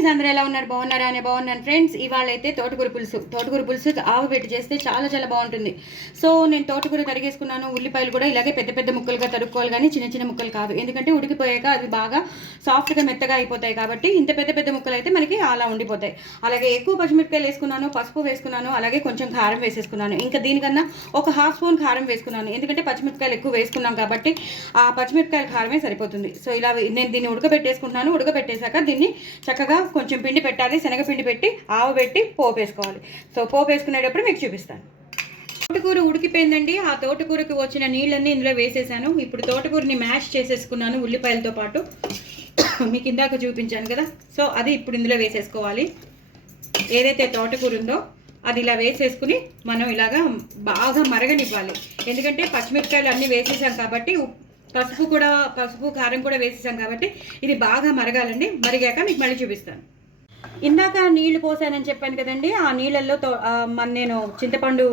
Friends, అందరూ ఎలా ఉన్నారు? బాగున్నారా? అని బాగున్నాను ఫ్రెండ్స్. ఇవాళ అయితే తోటకూర పులుసు ఆవు పెట్టి చేస్తే చాలా చాలా బాగుంటుంది. సో నేను తోటకూర తరిగేసుకున్నాను. ఉల్లిపాయలు కూడా ఇలాగే పెద్ద పెద్ద ముక్కలుగా తరుక్కోవాలి, కానీ చిన్న చిన్న ముక్కలు కాదు. ఎందుకంటే ఉడికిపోయాక అవి బాగా సాఫ్ట్గా మెత్తగా అయిపోతాయి కాబట్టి ఇంత పెద్ద పెద్ద ముక్కలు అయితే మనకి అలా ఉండిపోతాయి. అలాగే ఎక్కువ పచ్చిమిరపకాయలు వేసుకున్నాను, పసుపు వేసుకున్నాను, అలాగే కొంచెం కారం వేసేసుకున్నాను. ఇంకా దీనికన్నా ఒక హాఫ్ స్పూన్ కారం వేసుకున్నాను, ఎందుకంటే పచ్చిమిరపకాయలు ఎక్కువ వేసుకున్నాం కాబట్టి ఆ పచ్చిమిరపకాయల కారమే సరిపోతుంది. సో ఇలా నేను దీన్ని ఉడకబెట్టేసుకుంటున్నాను. ఉడకబెట్టేశాక దీన్ని చక్కగా కొంచెం పిండి పెట్టాలి, శనగపిండి పెట్టి ఆవు పెట్టి పోపు వేసుకోవాలి. సో పోపు వేసుకునేటప్పుడు మీకు చూపిస్తాను. తోటకూర ఉడికిపోయిందండి. ఆ తోటకూరకి వచ్చిన నీళ్ళన్నీ ఇందులో వేసేసాను. ఇప్పుడు తోటకూరని మ్యాష్ చేసేసుకున్నాను ఉల్లిపాయలతో పాటు. మీకు ఇందాక చూపించాను కదా, సో అది ఇప్పుడు ఇందులో వేసేసుకోవాలి. ఏదైతే తోటకూర ఉందో అది ఇలా వేసేసుకుని మనం ఇలాగా బాగా మరగనివ్వాలి. ఎందుకంటే పచ్చిమిరపకాయలు అన్నీ వేసేసాం కాబట్టి, పసుపు కారం కూడా వేసేసాం కాబట్టి ఇది బాగా మరగాలండి. మరిగాక మీకు మళ్ళీ చూపిస్తాను. ఇందాక నీళ్లు పోసానని చెప్పాను కదండి, ఆ నీళ్ళల్లో నేను చింతపండు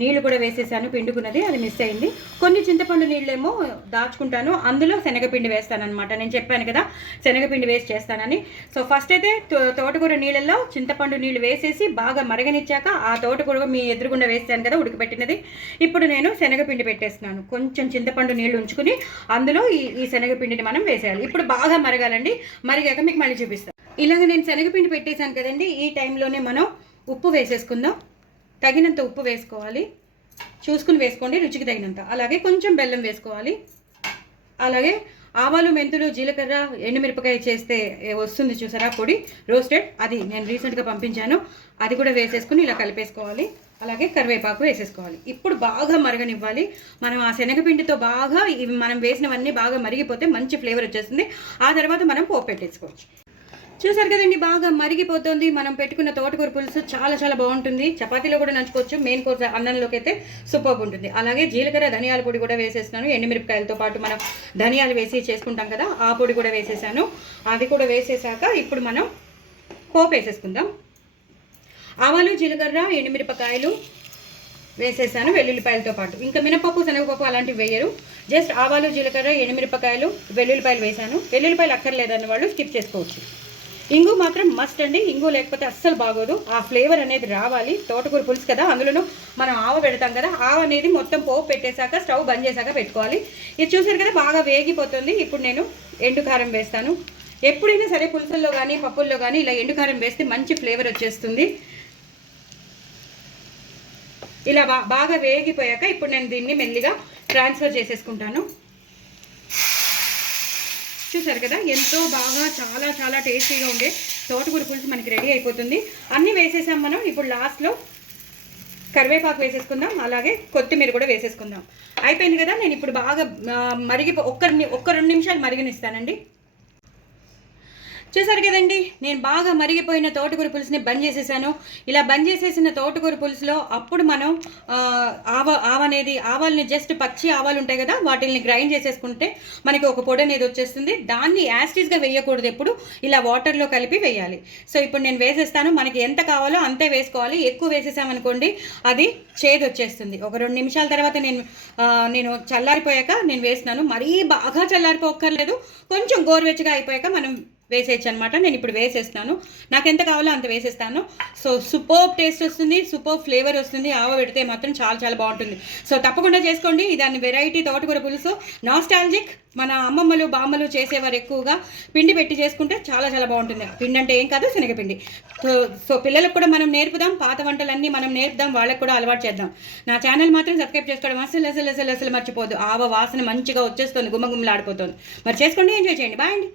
నీళ్లు కూడా వేసేసాను. పిండుకున్నది అది మిస్ అయింది. కొన్ని చింతపండు నీళ్ళేమో దాచుకుంటాను, అందులో శనగపిండి వేస్తానమాట. నేను చెప్పాను కదా శనగపిండి వేసి చేస్తానని. సో ఫస్ట్ అయితే తోటకూర నీళ్ళల్లో చింతపండు నీళ్ళు వేసేసి బాగా మరగనిచ్చాక ఆ తోటకూర మీ ఎదురుగుండా వేస్తాను కదా ఉడకబెట్టినది. ఇప్పుడు నేను శనగపిండి పెట్టేస్తున్నాను. కొంచెం చింతపండు నీళ్ళు ఉంచుకుని అందులో ఈ శనగపిండిని మనం వేసేయాలి. ఇప్పుడు బాగా మరగాలండి. మరిగాక మీకు మళ్ళీ చూపిస్తాను. ఇలాగ నేను శనగపిండి పెట్టేశాను కదండి. ఈ టైంలోనే మనం ఉప్పు వేసేసుకుందాం. తగినంత ఉప్పు వేసుకోవాలి, చూసుకుని వేసుకోండి, రుచికి తగినంత. అలాగే కొంచెం బెల్లం వేసుకోవాలి. అలాగే ఆవాలు, మెంతులు, జీలకర్ర, ఎండుమిరపకాయ చేస్తే వస్తుంది చూసారా పొడి, రోస్టెడ్, అది నేను రీసెంట్గా పంపించాను. అది కూడా వేసేసుకుని ఇలా కలిపేసుకోవాలి. అలాగే కరివేపాకు వేసేసుకోవాలి. ఇప్పుడు బాగా మరగనివ్వాలి. మనం ఆ శనగపిండితో బాగా మనం వేసినవన్నీ బాగా మరిగిపోతే మంచి ఫ్లేవర్ వచ్చేస్తుంది. ఆ తర్వాత మనం పోపు పెట్టేసుకోవచ్చు. చూసారు కదండి, బాగా మరిగిపోతుంది. మనం పెట్టుకున్న తోటకూర పులుసు చాలా చాలా బాగుంటుంది. చపాతీలో కూడా నంచుకోవచ్చు, మెయిన్ కోర్స్ అన్నంలోకి అయితే సూపర్గా ఉంటుంది. అలాగే జీలకర్ర, ధనియాల పొడి కూడా వేసేస్తున్నాను. ఎండుమిరపకాయలతో పాటు మనం ధనియాలు వేసి చేసుకుంటాం కదా, ఆ పొడి కూడా వేసేసాను. అది కూడా వేసేసాక ఇప్పుడు మనం పోపు వేసేసుకుందాం. ఆవాలు, జీలకర్ర, ఎండుమిరపకాయలు వేసేసాను వెల్లుల్లిపాయలతో పాటు. ఇంకా మినపప్పు, శనగపప్పు అలాంటివి వేయరు. జస్ట్ ఆవాలు, జీలకర్ర, ఎండుమిరపకాయలు, వెల్లుల్లిపాయలు వేసాను. వెల్లుల్లిపాయలు అక్కర్లేదన్న వాళ్ళు స్కిప్ చేసుకోవచ్చు. ఇంగు మాత్రం మస్ట్ అండి. ఇంగు లేకపోతే అస్సలు బాగోదు. ఆ ఫ్లేవర్ అనేది రావాలి. తోటకూర పులుసు కదా, అందులోనూ మనం ఆవ పెడతాం కదా, ఆవ అనేది మొత్తం పోపు పెట్టేశాక స్టవ్ బంద్ చేశాక పెట్టుకోవాలి. ఇది చూసారు కదా, బాగా వేగిపోతుంది. ఇప్పుడు నేను ఎండుకారం వేస్తాను. ఎప్పుడైనా సరే పులుసుల్లో కానీ పప్పుల్లో కానీ ఇలా ఎండుకారం వేస్తే మంచి ఫ్లేవర్ వచ్చేస్తుంది. ఇలా బాగా వేగిపోయాక ఇప్పుడు నేను దీన్ని మెల్లిగా ట్రాన్స్ఫర్ చేసేసుకుంటాను. చూసారు కదా, ఎంతో బాగా చాలా చాలా టేస్టీగా ఉండే తోటకూర పులుసు మనకి రెడీ అయిపోతుంది. అన్నీ వేసేసాం మనం. ఇప్పుడు లాస్ట్లో కరివేపాకు వేసేసుకుందాం, అలాగే కొత్తిమీర కూడా వేసేసుకుందాం. అయిపోయింది కదా. నేను ఇప్పుడు బాగా ఒక్క 2 నిమిషాలు మరిగనిస్తానండి. చూసారు కదండి, నేను బాగా మరిగిపోయిన తోటకూర పులుసుని బంద్ చేసేసాను. ఇలా బంద్ చేసేసిన తోటకూర పులుసులో అప్పుడు మనం ఆవాల్ని జస్ట్ పచ్చి ఆవాలు ఉంటాయి కదా, వాటిని గ్రైండ్ చేసేసుకుంటే మనకి ఒక పొడి అనేది వచ్చేస్తుంది. దాన్ని యాస్టీస్గా వేయకూడదు, ఎప్పుడు ఇలా వాటర్లో కలిపి వేయాలి. సో ఇప్పుడు నేను వేసేస్తాను. మనకి ఎంత కావాలో అంతే వేసుకోవాలి. ఎక్కువ వేసేసామనుకోండి అది చేదు వచ్చేస్తుంది. ఒక 2 నిమిషాల తర్వాత నేను చల్లారిపోయాక నేను వేసినాను. మరీ బాగా చల్లారిపోక్కర్లేదు, కొంచెం గోరువెచ్చగా అయిపోయాక మనం వేసేయచ్చు అనమాట. నేను ఇప్పుడు వేసేస్తాను. నాకు ఎంత కావాలో అంత వేసేస్తాను. సో సూపర్ టేస్ట్ వస్తుంది, సూపర్ ఫ్లేవర్ వస్తుంది. ఆవ పెడితే మాత్రం చాలా చాలా బాగుంటుంది. సో తప్పకుండా చేసుకోండి. దాన్ని వెరైటీ తోటకూర పులుసు నాస్టాలజిక్. మన అమ్మమ్మలు, బామ్మలు చేసేవారు ఎక్కువగా పిండి పెట్టి చేసుకుంటే చాలా చాలా బాగుంటుంది. పిండి అంటే ఏం కాదు, శనగపిండి. సో పిల్లలకు కూడా మనం నేర్పుదాం, పాత వంటలన్నీ మనం నేర్పుదాం, వాళ్ళకు కూడా అలవాటు చేద్దాం. నా ఛానల్ మాత్రం సబ్స్క్రైబ్ చేసుకోవడం అసలు మర్చిపోదు. ఆవ వాసన మంచిగా వచ్చేస్తుంది, గుమ్మగుమ్మలాడిపోతుంది. మరి చేసుకోండి, ఎంజాయ్ చేయండి. బాయ్ అండి.